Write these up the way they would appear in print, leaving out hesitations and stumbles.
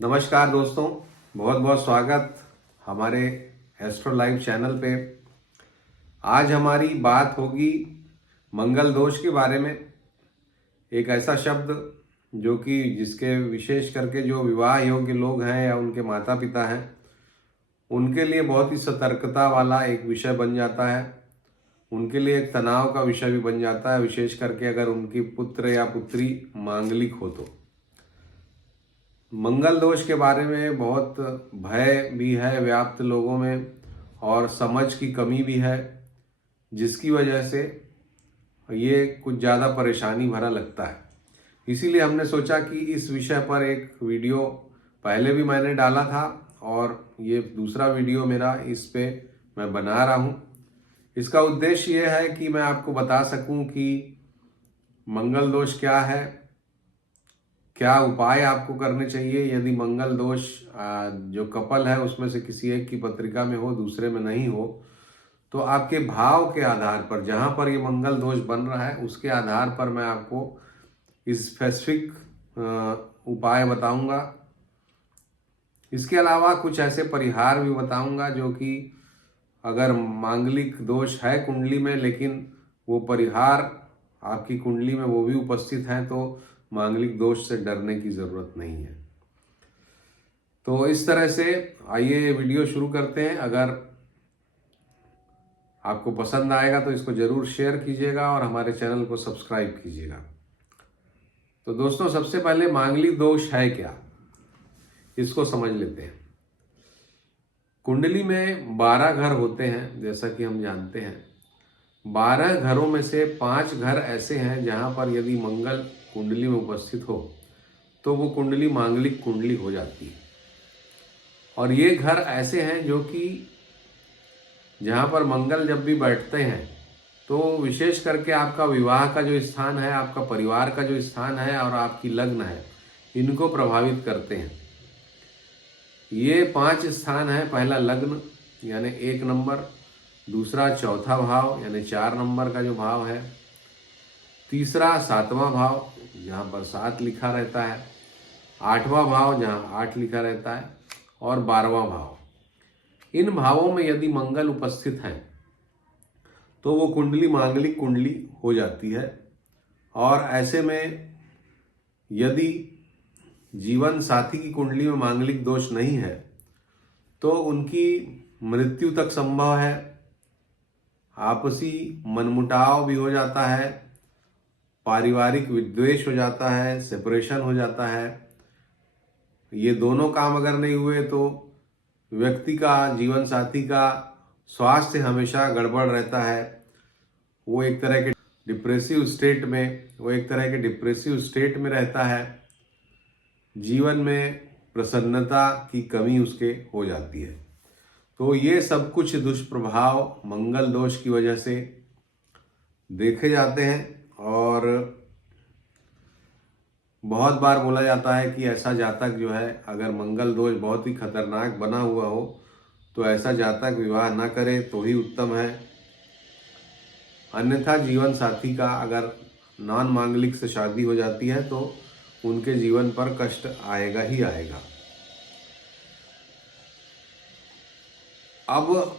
नमस्कार दोस्तों, बहुत बहुत स्वागत हमारे एस्ट्रो लाइव चैनल पे। आज हमारी बात होगी मंगल दोष के बारे में। एक ऐसा शब्द जो कि जिसके विशेष करके जो विवाह योग्य लोग हैं या उनके माता पिता हैं उनके लिए बहुत ही सतर्कता वाला एक विषय बन जाता है। उनके लिए एक तनाव का विषय भी बन जाता है, विशेष करके अगर उनकी पुत्र या पुत्री मांगलिक हो तो। मंगल दोष के बारे में बहुत भय भी है व्याप्त लोगों में और समझ की कमी भी है, जिसकी वजह से ये कुछ ज़्यादा परेशानी भरा लगता है। इसीलिए हमने सोचा कि इस विषय पर एक वीडियो पहले भी मैंने डाला था और ये दूसरा वीडियो मेरा इस पे मैं बना रहा हूँ। इसका उद्देश्य ये है कि मैं आपको बता सकूं कि मंगल दोष क्या है, क्या उपाय आपको करने चाहिए यदि मंगल दोष जो कपल है उसमें से किसी एक की पत्रिका में हो, दूसरे में नहीं हो, तो आपके भाव के आधार पर जहां पर ये मंगल दोष बन रहा है उसके आधार पर मैं आपको इस स्पेसिफिक उपाय बताऊंगा। इसके अलावा कुछ ऐसे परिहार भी बताऊंगा जो कि अगर मांगलिक दोष है कुंडली में लेकिन वो परिहार आपकी कुंडली में वो भी उपस्थित हैं तो मांगलिक दोष से डरने की ज़रूरत नहीं है। तो इस तरह से आइए वीडियो शुरू करते हैं। अगर आपको पसंद आएगा तो इसको ज़रूर शेयर कीजिएगा और हमारे चैनल को सब्सक्राइब कीजिएगा। तो दोस्तों, सबसे पहले मांगलिक दोष है क्या, इसको समझ लेते हैं। कुंडली में 12 घर होते हैं, जैसा कि हम जानते हैं। 12 घरों में से 5 घर ऐसे हैं जहां पर यदि मंगल कुंडली में उपस्थित हो तो वो कुंडली मांगलिक कुंडली हो जाती है। और ये घर ऐसे हैं जो कि जहां पर मंगल जब भी बैठते हैं तो विशेष करके आपका विवाह का जो स्थान है, आपका परिवार का जो स्थान है और आपकी लग्न है, इनको प्रभावित करते हैं। ये 5 स्थान है। पहला लग्न यानी 1 नंबर, दूसरा चौथा भाव यानी 4 नंबर का जो भाव है, तीसरा 7वां भाव जहाँ पर 7 लिखा रहता है, 8वां भाव जहाँ 8 लिखा रहता है और 12वां भाव। इन भावों में यदि मंगल उपस्थित है तो वो कुंडली मांगलिक कुंडली हो जाती है। और ऐसे में यदि जीवन साथी की कुंडली में मांगलिक दोष नहीं है तो उनकी मृत्यु तक संभव है। आपसी मनमुटाव भी हो जाता है, पारिवारिक विद्वेष हो जाता है, सेपरेशन हो जाता है। ये दोनों काम अगर नहीं हुए तो व्यक्ति का, जीवन साथी का स्वास्थ्य हमेशा गड़बड़ रहता है। वो एक तरह के डिप्रेसिव स्टेट में रहता है। जीवन में प्रसन्नता की कमी उसके हो जाती है। तो ये सब कुछ दुष्प्रभाव मंगल दोष की वजह से देखे जाते हैं। और बहुत बार बोला जाता है कि ऐसा जातक जो है, अगर मंगल दोष बहुत ही खतरनाक बना हुआ हो तो ऐसा जातक विवाह ना करे तो ही उत्तम है। अन्यथा जीवन साथी का अगर नॉन मांगलिक से शादी हो जाती है तो उनके जीवन पर कष्ट आएगा ही आएगा। अब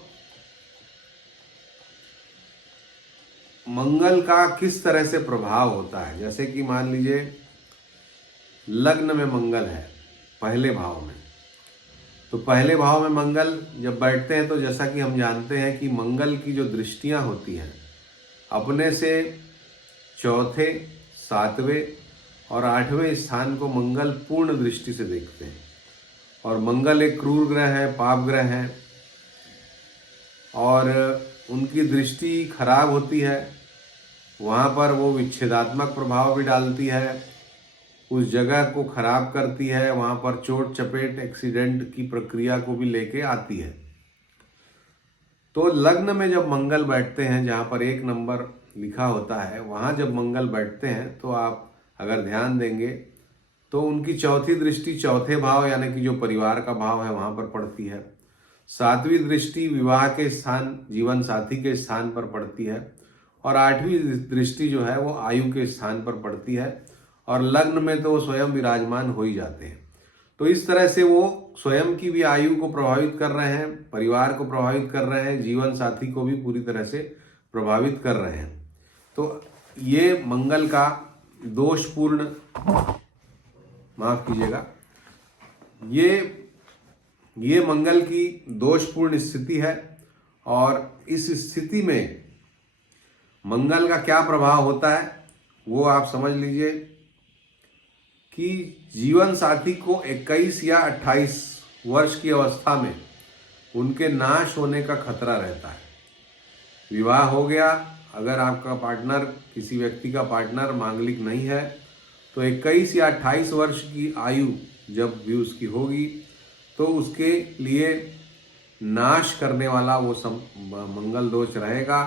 मंगल का किस तरह से प्रभाव होता है, जैसे कि मान लीजिए लग्न में मंगल है पहले भाव में, तो पहले भाव में मंगल जब बैठते हैं तो जैसा कि हम जानते हैं कि मंगल की जो दृष्टियां होती हैं अपने से चौथे, 7वें और 8वें स्थान को मंगल पूर्ण दृष्टि से देखते हैं। और मंगल एक क्रूर ग्रह है, पाप ग्रह है और उनकी दृष्टि खराब होती है। वहाँ पर वो विच्छेदात्मक प्रभाव भी डालती है, उस जगह को खराब करती है, वहाँ पर चोट चपेट एक्सीडेंट की प्रक्रिया को भी लेके आती है। तो लग्न में जब मंगल बैठते हैं, जहाँ पर 1 नंबर लिखा होता है, वहाँ जब मंगल बैठते हैं तो आप अगर ध्यान देंगे तो उनकी चौथी दृष्टि चौथे भाव यानी कि जो परिवार का भाव है वहाँ पर पड़ती है। 7वीं दृष्टि विवाह के स्थान, जीवन साथी के स्थान पर पड़ती है और 8वीं दृष्टि जो है वो आयु के स्थान पर पड़ती है। और लग्न में तो वो स्वयं विराजमान हो ही जाते हैं। तो इस तरह से वो स्वयं की भी आयु को प्रभावित कर रहे हैं, परिवार को प्रभावित कर रहे हैं, जीवन साथी को भी पूरी तरह से प्रभावित कर रहे हैं। तो ये मंगल का दोषपूर्ण, माफ कीजिएगा, ये मंगल की दोषपूर्ण स्थिति है। और इस स्थिति में मंगल का क्या प्रभाव होता है वो आप समझ लीजिए कि जीवन साथी को 21 या 28 वर्ष की अवस्था में उनके नाश होने का खतरा रहता है। विवाह हो गया, अगर आपका पार्टनर, किसी व्यक्ति का पार्टनर मांगलिक नहीं है, तो 21 या 28 वर्ष की आयु जब भी उसकी होगी तो उसके लिए नाश करने वाला वो मंगल दोष रहेगा।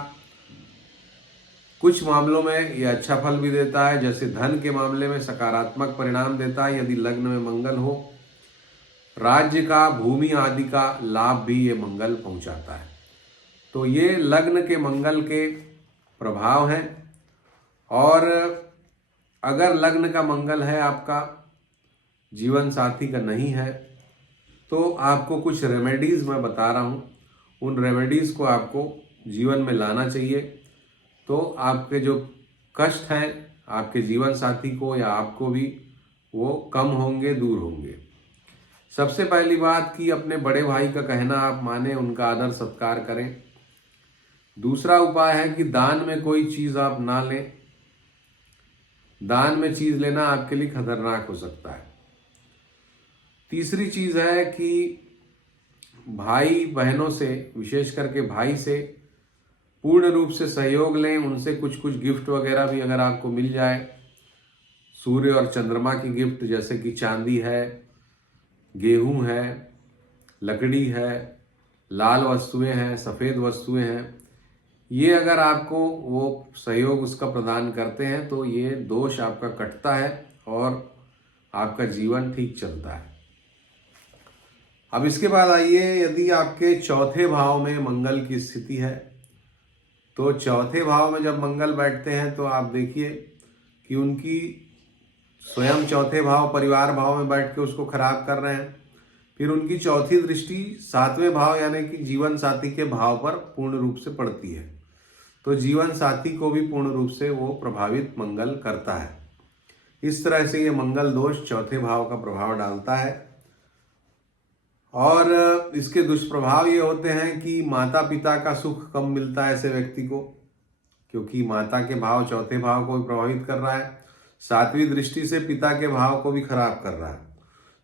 कुछ मामलों में ये अच्छा फल भी देता है, जैसे धन के मामले में सकारात्मक परिणाम देता है यदि लग्न में मंगल हो। राज्य का, भूमि आदि का लाभ भी ये मंगल पहुंचाता है। तो ये लग्न के मंगल के प्रभाव हैं। और अगर लग्न का मंगल है आपका, जीवन साथी का नहीं है, तो आपको कुछ रेमेडीज़ मैं बता रहा हूँ, उन रेमेडीज़ को आपको जीवन में लाना चाहिए। तो आपके जो कष्ट हैं आपके जीवन साथी को या आपको भी, वो कम होंगे, दूर होंगे। सबसे पहली बात कि अपने बड़े भाई का कहना आप माने, उनका आदर सत्कार करें। दूसरा उपाय है कि दान में कोई चीज़ आप ना लें। दान में चीज़ लेना आपके लिए खतरनाक हो सकता है। तीसरी चीज़ है कि भाई बहनों से, विशेष करके भाई से पूर्ण रूप से सहयोग लें। उनसे कुछ कुछ गिफ्ट वगैरह भी अगर आपको मिल जाए, सूर्य और चंद्रमा की गिफ्ट, जैसे कि चांदी है, गेहूं है, लकड़ी है, लाल वस्तुएं हैं, सफ़ेद वस्तुएं हैं, ये अगर आपको वो सहयोग उसका प्रदान करते हैं तो ये दोष आपका कटता है और आपका जीवन ठीक चलता है। अब इसके बाद आइए, यदि आपके चौथे भाव में मंगल की स्थिति है, तो चौथे भाव में जब मंगल बैठते हैं तो आप देखिए कि उनकी स्वयं चौथे भाव, परिवार भाव में बैठ के उसको खराब कर रहे हैं। फिर उनकी चौथी दृष्टि 7वें भाव यानी कि जीवन साथी के भाव पर पूर्ण रूप से पड़ती है। तो जीवन साथी को भी पूर्ण रूप से वो प्रभावित मंगल करता है। इस तरह से ये मंगल दोष चौथे भाव का प्रभाव डालता है। और इसके दुष्प्रभाव ये होते हैं कि माता पिता का सुख कम मिलता है ऐसे व्यक्ति को, क्योंकि माता के भाव चौथे भाव को भी प्रभावित कर रहा है। 7वीं दृष्टि से पिता के भाव को भी खराब कर रहा है।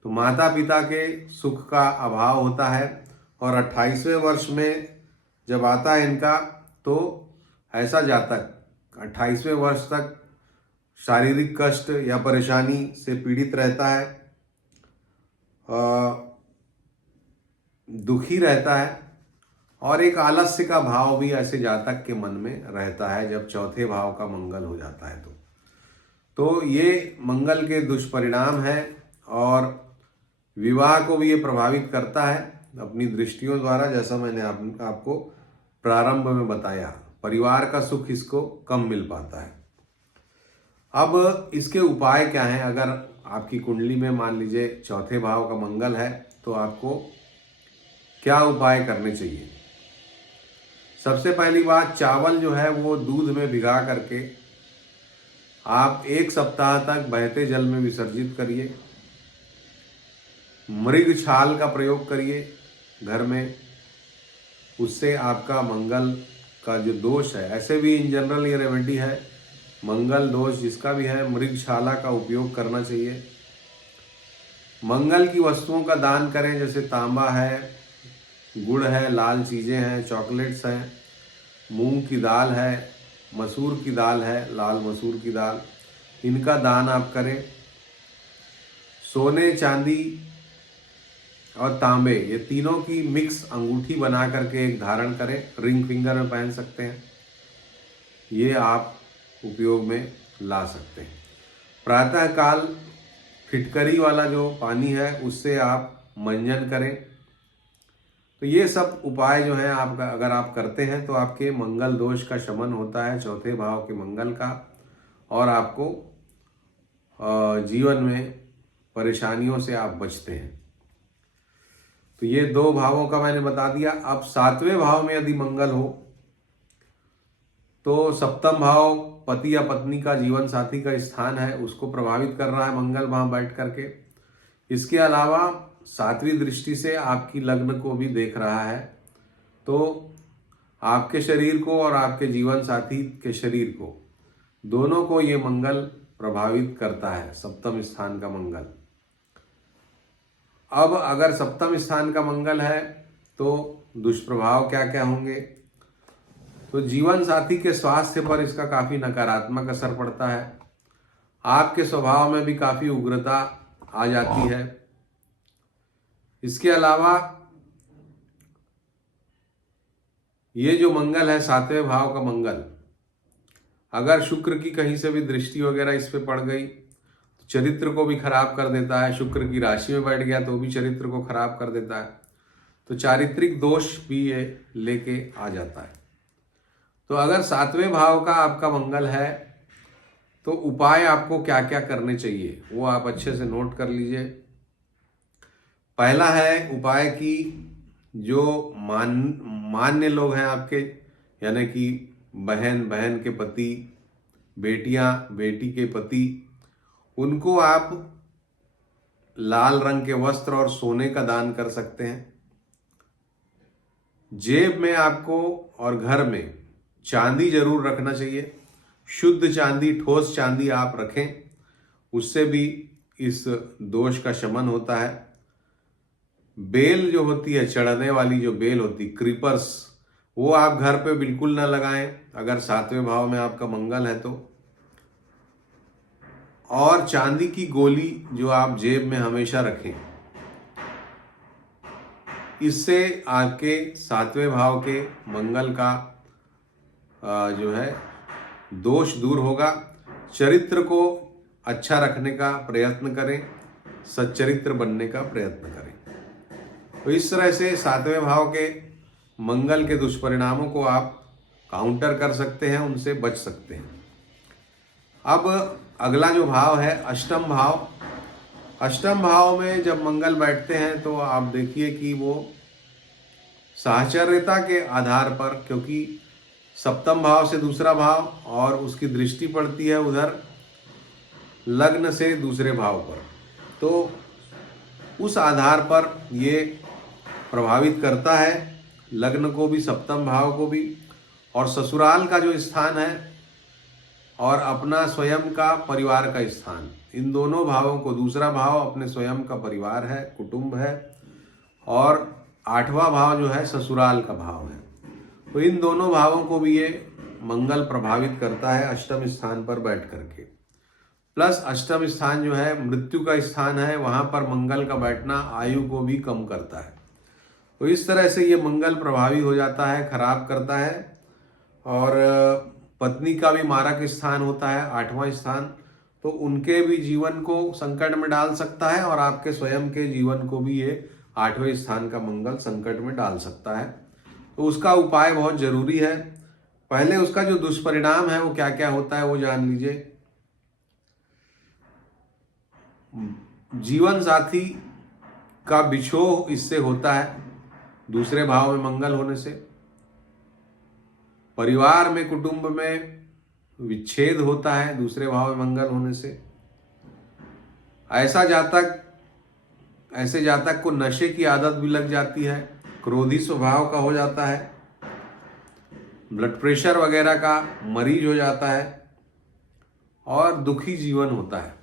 तो माता पिता के सुख का अभाव होता है। और 28वें वर्ष में जब आता है इनका, तो ऐसा जातक 28वें वर्ष तक शारीरिक कष्ट या परेशानी से पीड़ित रहता है, दुखी रहता है, और एक आलस्य का भाव भी ऐसे जातक के मन में रहता है जब चौथे भाव का मंगल हो जाता है। तो ये मंगल के दुष्परिणाम है। और विवाह को भी ये प्रभावित करता है अपनी दृष्टियों द्वारा, जैसा मैंने आपको प्रारंभ में बताया। परिवार का सुख इसको कम मिल पाता है। अब इसके उपाय क्या हैं? अगर आपकी कुंडली में मान लीजिए चौथे भाव का मंगल है, तो आपको क्या उपाय करने चाहिए? सबसे पहली बात, चावल जो है वो दूध में भिगा करके आप 1 सप्ताह तक बहते जल में विसर्जित करिए। मृग छाल का प्रयोग करिए घर में, उससे आपका मंगल का जो दोष है, ऐसे भी इन जनरल ये रेमेडी है, मंगल दोष जिसका भी है, मृग छाला का उपयोग करना चाहिए। मंगल की वस्तुओं का दान करें, जैसे तांबा है, गुड़ है, लाल चीज़ें हैं, चॉकलेट्स हैं, मूंग की दाल है, मसूर की दाल है, लाल मसूर की दाल, इनका दान आप करें। सोने, चांदी और तांबे, ये तीनों की मिक्स अंगूठी बना करके एक धारण करें, रिंग फिंगर में पहन सकते हैं, ये आप उपयोग में ला सकते हैं। प्रातःकाल फिटकरी वाला जो पानी है उससे आप मंजन करें। तो ये सब उपाय जो है आप अगर आप करते हैं तो आपके मंगल दोष का शमन होता है, चौथे भाव के मंगल का, और आपको जीवन में परेशानियों से आप बचते हैं। तो ये 2 भावों का मैंने बता दिया। अब 7वें भाव में यदि मंगल हो तो सप्तम भाव पति या पत्नी का, जीवन साथी का स्थान है, उसको प्रभावित कर रहा है मंगल वहां बैठ करके। इसके अलावा 7वीं दृष्टि से आपकी लग्न को भी देख रहा है, तो आपके शरीर को और आपके जीवन साथी के शरीर को, दोनों को ये मंगल प्रभावित करता है, सप्तम स्थान का मंगल। अब अगर सप्तम स्थान का मंगल है तो दुष्प्रभाव क्या क्या होंगे? तो जीवन साथी के स्वास्थ्य पर इसका काफी नकारात्मक असर पड़ता है। आपके स्वभाव में भी काफी उग्रता आ जाती है। इसके अलावा ये जो मंगल है 7वें भाव का मंगल, अगर शुक्र की कहीं से भी दृष्टि वगैरह इस पे पड़ गई तो चरित्र को भी खराब कर देता है। शुक्र की राशि में बैठ गया तो भी चरित्र को खराब कर देता है। तो चारित्रिक दोष भी ये लेके आ जाता है। तो अगर 7वें भाव का आपका मंगल है तो उपाय आपको क्या क्या करने चाहिए वो आप अच्छे से नोट कर लीजिए। पहला है उपाय कि जो मान्य लोग हैं आपके, यानी कि बहन के पति, बेटियां बेटी के पति, उनको आप लाल रंग के वस्त्र और सोने का दान कर सकते हैं। जेब में आपको और घर में चांदी जरूर रखना चाहिए। शुद्ध चांदी, ठोस चांदी आप रखें, उससे भी इस दोष का शमन होता है। बेल जो होती है, चढ़ने वाली जो बेल होती, क्रीपर्स, वो आप घर पे बिल्कुल ना लगाएं अगर 7वें भाव में आपका मंगल है तो। और चांदी की गोली जो आप जेब में हमेशा रखें, इससे आपके 7वें भाव के मंगल का जो है दोष दूर होगा। चरित्र को अच्छा रखने का प्रयत्न करें, सच्चरित्र बनने का प्रयत्न करें। तो इस तरह से 7वें भाव के मंगल के दुष्परिणामों को आप काउंटर कर सकते हैं, उनसे बच सकते हैं। अब अगला जो भाव है अष्टम भाव। अष्टम भाव में जब मंगल बैठते हैं तो आप देखिए कि वो साहचर्यता के आधार पर, क्योंकि सप्तम भाव से दूसरा भाव और उसकी दृष्टि पड़ती है उधर लग्न से दूसरे भाव पर, तो उस आधार पर ये प्रभावित करता है लग्न को भी, सप्तम भाव को भी, और ससुराल का जो स्थान है और अपना स्वयं का परिवार का स्थान, इन दोनों भावों को, दूसरा भाव अपने स्वयं का परिवार है, कुटुंब है, और 8वां भाव जो है ससुराल का भाव है। तो इन दोनों भावों को भी ये मंगल प्रभावित करता है अष्टम स्थान पर बैठ करके। प्लस अष्टम स्थान जो है मृत्यु का स्थान है, वहां पर मंगल का बैठना आयु को भी कम करता है। तो इस तरह से ये मंगल प्रभावी हो जाता है, खराब करता है। और पत्नी का भी मारक स्थान होता है 8वां स्थान, तो उनके भी जीवन को संकट में डाल सकता है और आपके स्वयं के जीवन को भी ये 8वें स्थान का मंगल संकट में डाल सकता है। तो उसका उपाय बहुत जरूरी है। पहले उसका जो दुष्परिणाम है वो क्या क्या होता है वो जान लीजिए। जीवन साथी का बिछोह इससे होता है, दूसरे भाव में मंगल होने से। परिवार में, कुटुंब में विच्छेद होता है दूसरे भाव में मंगल होने से। ऐसे जातक को नशे की आदत भी लग जाती है, क्रोधी स्वभाव का हो जाता है, ब्लड प्रेशर वगैरह का मरीज हो जाता है और दुखी जीवन होता है।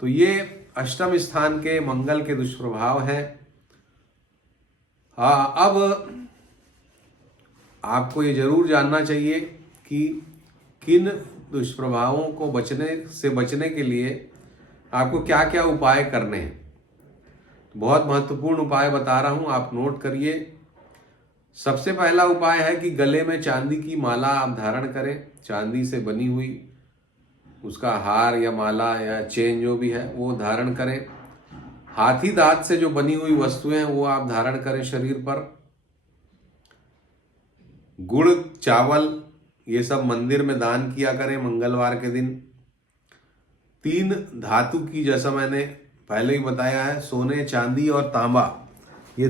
तो ये अष्टम स्थान के मंगल के दुष्प्रभाव हैं। अब आपको ये जरूर जानना चाहिए कि किन दुष्प्रभावों को बचने के लिए आपको क्या क्या उपाय करने हैं। बहुत महत्वपूर्ण उपाय बता रहा हूं, आप नोट करिए। सबसे पहला उपाय है कि गले में चांदी की माला आप धारण करें, चांदी से बनी हुई उसका हार या माला या चेन जो भी है वो धारण करें। हाथी दांत से जो बनी हुई वस्तुएं हैं वो आप धारण करें शरीर पर। गुड़, चावल ये सब मंदिर में दान किया करें मंगलवार के दिन। 3 धातु की, जैसा मैंने पहले ही बताया है, सोने, चांदी और तांबा, ये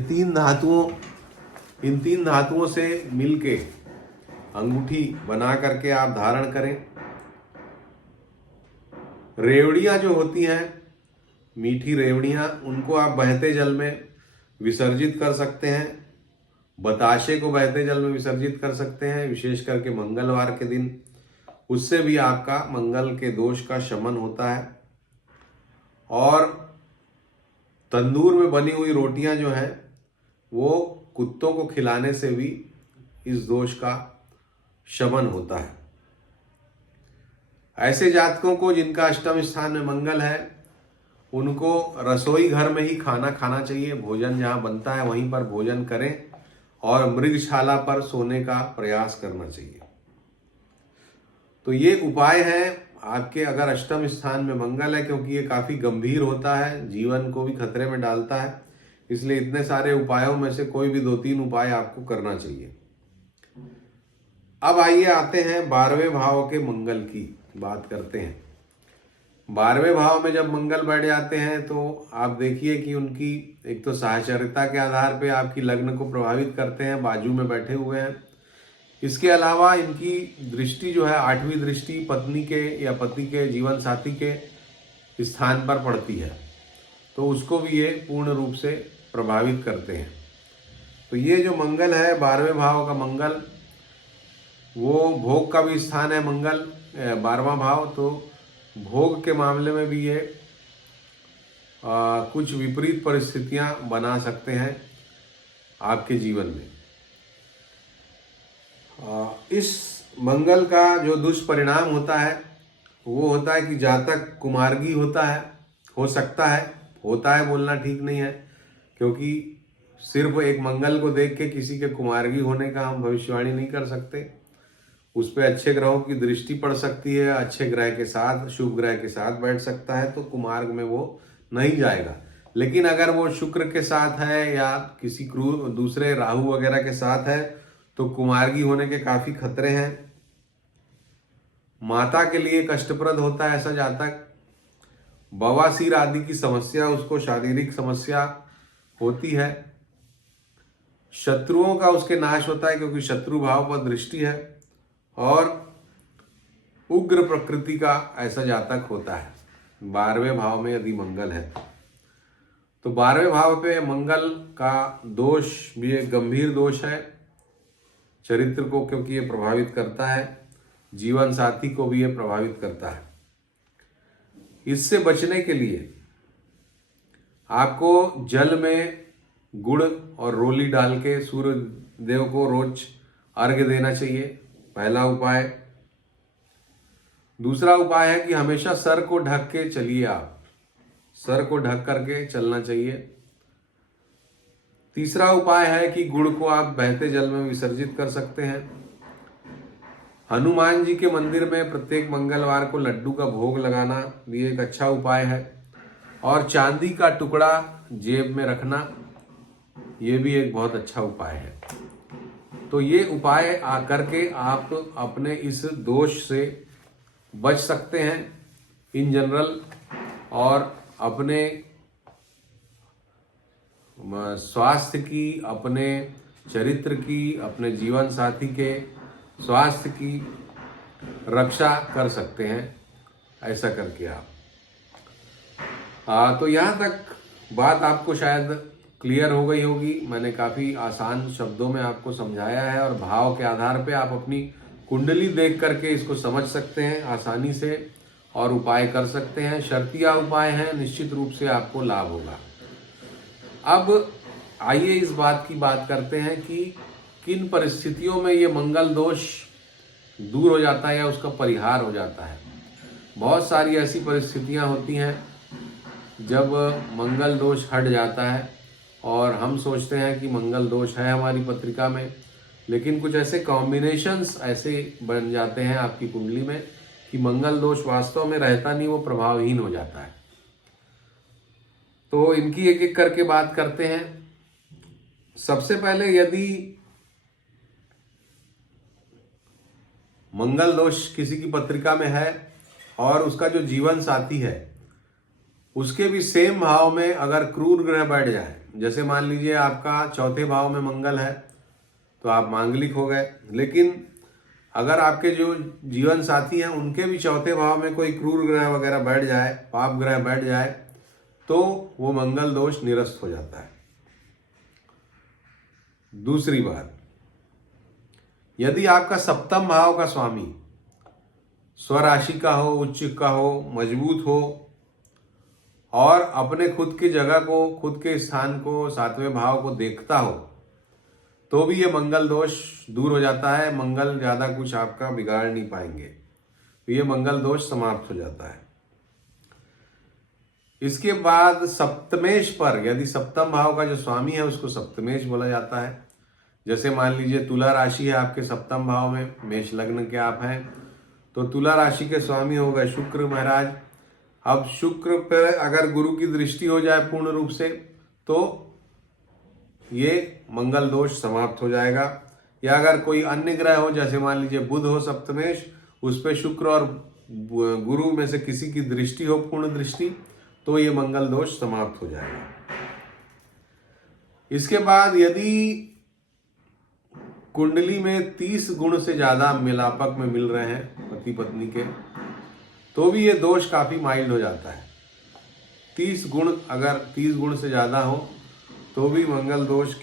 इन तीन धातुओं से मिलके अंगूठी बना करके आप धारण करें। रेवड़ियाँ जो होती हैं, मीठी रेवड़ियाँ, उनको आप बहते जल में विसर्जित कर सकते हैं। बताशे को बहते जल में विसर्जित कर सकते हैं, विशेष करके मंगलवार के दिन। उससे भी आपका मंगल के दोष का शमन होता है। और तंदूर में बनी हुई रोटियां जो है वो कुत्तों को खिलाने से भी इस दोष का शमन होता है। ऐसे जातकों को जिनका अष्टम स्थान में मंगल है, उनको रसोई घर में ही खाना खाना चाहिए। भोजन जहाँ बनता है वहीं पर भोजन करें और मृगशाला पर सोने का प्रयास करना चाहिए। तो ये उपाय है आपके, अगर अष्टम स्थान में मंगल है, क्योंकि ये काफ़ी गंभीर होता है, जीवन को भी खतरे में डालता है, इसलिए इतने सारे उपायों में से कोई भी 2-3 उपाय आपको करना चाहिए। अब आइए आते हैं 12वें भाव के मंगल की बात करते हैं। 12वें भाव में जब मंगल बैठ जाते हैं तो आप देखिए कि उनकी एक तो साहचर्यता के आधार पे आपकी लग्न को प्रभावित करते हैं, बाजू में बैठे हुए हैं। इसके अलावा इनकी दृष्टि जो है, 8वीं दृष्टि पत्नी के या पति के जीवन साथी के स्थान पर पड़ती है, तो उसको भी ये पूर्ण रूप से प्रभावित करते हैं। तो ये जो मंगल है, 12वें भाव का मंगल, वो भोग का भी स्थान है मंगल, 12वां भाव, तो भोग के मामले में भी ये कुछ विपरीत परिस्थितियां बना सकते हैं आपके जीवन में। इस मंगल का जो दुष्परिणाम होता है वो होता है कि जातक कुमार्गी होता है, हो सकता है, होता है बोलना ठीक नहीं है, क्योंकि सिर्फ एक मंगल को देख के किसी के कुमार्गी होने का हम भविष्यवाणी नहीं कर सकते। उस पर अच्छे ग्रहों की दृष्टि पड़ सकती है, अच्छे ग्रह के साथ, शुभ ग्रह के साथ बैठ सकता है, तो कुमार्ग में वो नहीं जाएगा। लेकिन अगर वो शुक्र के साथ है या किसी दूसरे राहु वगैरह के साथ है तो कुमार्गी होने के काफी खतरे हैं। माता के लिए कष्टप्रद होता है ऐसा जातक। बवासीर आदि की समस्या, उसको शारीरिक समस्या होती है। शत्रुओं का उसके नाश होता है, क्योंकि शत्रु भाव पर दृष्टि है। और उग्र प्रकृति का ऐसा जातक होता है 12वें भाव में यदि मंगल है तो। 12वें भाव पे मंगल का दोष भी एक गंभीर दोष है चरित्र को, क्योंकि ये प्रभावित करता है, जीवन साथी को भी ये प्रभावित करता है। इससे बचने के लिए आपको जल में गुड़ और रोली डाल के सूर्य देव को रोज अर्घ्य देना चाहिए, पहला उपाय। दूसरा उपाय है कि हमेशा सर को ढक के चलिए, आप सर को ढक करके चलना चाहिए। तीसरा उपाय है कि गुड़ को आप बहते जल में विसर्जित कर सकते हैं। हनुमान जी के मंदिर में प्रत्येक मंगलवार को लड्डू का भोग लगाना भी एक अच्छा उपाय है। और चांदी का टुकड़ा जेब में रखना, ये भी एक बहुत अच्छा उपाय है। तो ये उपाय करके आप अपने इस दोष से बच सकते हैं इन जनरल, और अपने स्वास्थ्य की, अपने चरित्र की, अपने जीवन साथी के स्वास्थ्य की रक्षा कर सकते हैं ऐसा करके आप। तो यहाँ तक बात आपको शायद क्लियर हो गई होगी। मैंने काफ़ी आसान शब्दों में आपको समझाया है, और भाव के आधार पे आप अपनी कुंडली देख करके इसको समझ सकते हैं आसानी से और उपाय कर सकते हैं। शर्तिया उपाय हैं, निश्चित रूप से आपको लाभ होगा। अब आइए इस बात की बात करते हैं कि किन परिस्थितियों में ये मंगल दोष दूर हो जाता है या उसका परिहार हो जाता है। बहुत सारी ऐसी परिस्थितियां होती हैं जब मंगल दोष हट जाता है और हम सोचते हैं कि मंगल दोष है हमारी पत्रिका में, लेकिन कुछ ऐसे कॉम्बिनेशंस ऐसे बन जाते हैं आपकी कुंडली में कि मंगल दोष वास्तव में रहता नहीं, वो प्रभावहीन हो जाता है। तो इनकी एक एक करके बात करते हैं। सबसे पहले, यदि मंगल दोष किसी की पत्रिका में है और उसका जो जीवन साथी है उसके भी सेम भाव में अगर क्रूर ग्रह बैठ जाए, जैसे मान लीजिए आपका चौथे भाव में मंगल है तो आप मांगलिक हो गए, लेकिन अगर आपके जो जीवन साथी हैं उनके भी चौथे भाव में कोई क्रूर ग्रह वगैरह बैठ जाए, पाप ग्रह बैठ जाए, तो वो मंगल दोष निरस्त हो जाता है। दूसरी बात, यदि आपका सप्तम भाव का स्वामी स्वराशि का हो, उच्च का हो, मजबूत हो और अपने खुद की जगह को, खुद के स्थान को, सातवें भाव को देखता हो, तो भी ये मंगल दोष दूर हो जाता है। मंगल ज़्यादा कुछ आपका बिगाड़ नहीं पाएंगे, तो ये मंगल दोष समाप्त हो जाता है। इसके बाद सप्तमेश पर, यदि सप्तम भाव का जो स्वामी है उसको सप्तमेश बोला जाता है। जैसे मान लीजिए तुला राशि है आपके सप्तम भाव में, मेष लग्न के आप हैं, तो तुला राशि के स्वामी हो गए शुक्र महाराज। अब शुक्र पर अगर गुरु की दृष्टि हो जाए पूर्ण रूप से, तो ये मंगल दोष समाप्त हो जाएगा। या अगर कोई अन्य ग्रह हो, जैसे मान लीजिए बुध हो सप्तमेश, उस पर शुक्र और गुरु में से किसी की दृष्टि हो, पूर्ण दृष्टि, तो ये मंगल दोष समाप्त हो जाएगा। इसके बाद यदि कुंडली में 30 गुण से ज्यादा मिलापक में मिल रहे हैं पति पत्नी के, तो भी ये दोष काफी माइल्ड हो जाता है। 30 गुण, अगर 30 गुण से ज्यादा हो तो भी मंगल दोष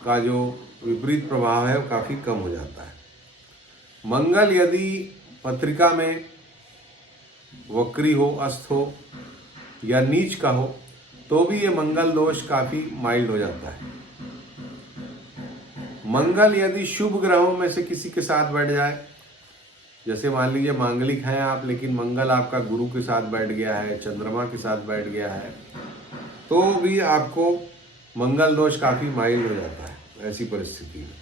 का जो विपरीत प्रभाव है वो काफी कम हो जाता है। मंगल यदि पत्रिका में वक्री हो, अस्त हो या नीच का हो, तो भी ये मंगल दोष काफी माइल्ड हो जाता है। मंगल यदि शुभ ग्रहों में से किसी के साथ बैठ जाए, जैसे मान लीजिए मांगलिक हैं आप, लेकिन मंगल आपका गुरु के साथ बैठ गया है, चंद्रमा के साथ बैठ गया है, तो भी आपको मंगल दोष काफी माइल्ड हो जाता है। ऐसी परिस्थिति में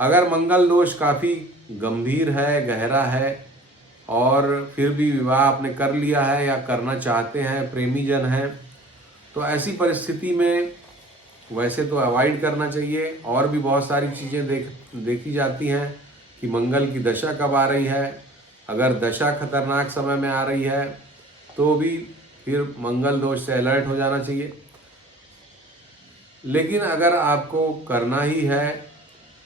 अगर मंगल दोष काफी गंभीर है, गहरा है, और फिर भी विवाह आपने कर लिया है या करना चाहते हैं, प्रेमी जन हैं, तो ऐसी परिस्थिति में वैसे तो अवॉइड करना चाहिए। और भी बहुत सारी चीज़ें देखी जाती हैं कि मंगल की दशा कब आ रही है। अगर दशा खतरनाक समय में आ रही है तो भी फिर मंगल दोष से अलर्ट हो जाना चाहिए। लेकिन अगर आपको करना ही है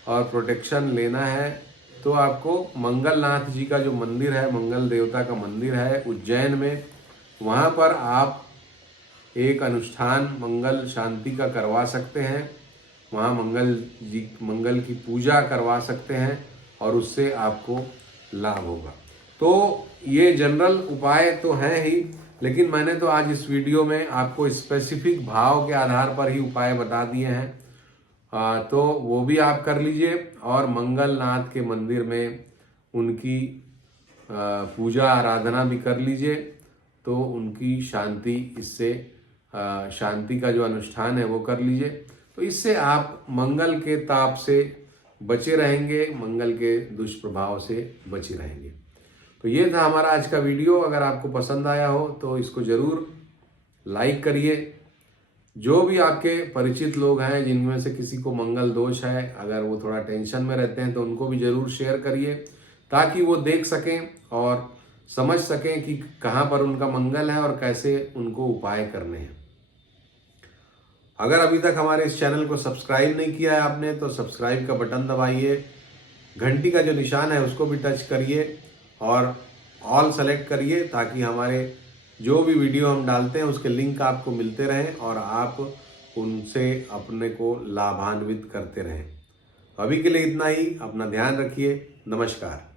और प्रोटेक्शन लेना है, तो आपको मंगलनाथ जी का जो मंदिर है, मंगल देवता का मंदिर है उज्जैन में, वहाँ पर आप एक अनुष्ठान मंगल शांति का करवा सकते हैं। वहाँ मंगल की पूजा करवा सकते हैं और उससे आपको लाभ होगा। तो ये जनरल उपाय तो हैं ही, लेकिन मैंने तो आज इस वीडियो में आपको स्पेसिफिक भाव के आधार पर ही उपाय बता दिए हैं, तो वो भी आप कर लीजिए और मंगलनाथ के मंदिर में उनकी पूजा आराधना भी कर लीजिए, तो उनकी शांति, इससे शांति का जो अनुष्ठान है वो कर लीजिए। तो इससे आप मंगल के ताप से बचे रहेंगे, मंगल के दुष्प्रभाव से बचे रहेंगे। तो ये था हमारा आज का वीडियो। अगर आपको पसंद आया हो तो इसको ज़रूर लाइक करिए। जो भी आपके परिचित लोग हैं जिनमें से किसी को मंगल दोष है, अगर वो थोड़ा टेंशन में रहते हैं, तो उनको भी ज़रूर शेयर करिए, ताकि वो देख सकें और समझ सकें कि कहाँ पर उनका मंगल है और कैसे उनको उपाय करने हैं। अगर अभी तक हमारे इस चैनल को सब्सक्राइब नहीं किया है आपने, तो सब्सक्राइब का बटन दबाइए, घंटी का जो निशान है उसको भी टच करिए और ऑल सेलेक्ट करिए, ताकि हमारे जो भी वीडियो हम डालते हैं उसके लिंक आपको मिलते रहें और आप उनसे अपने को लाभान्वित करते रहें। अभी के लिए इतना ही। अपना ध्यान रखिए। नमस्कार।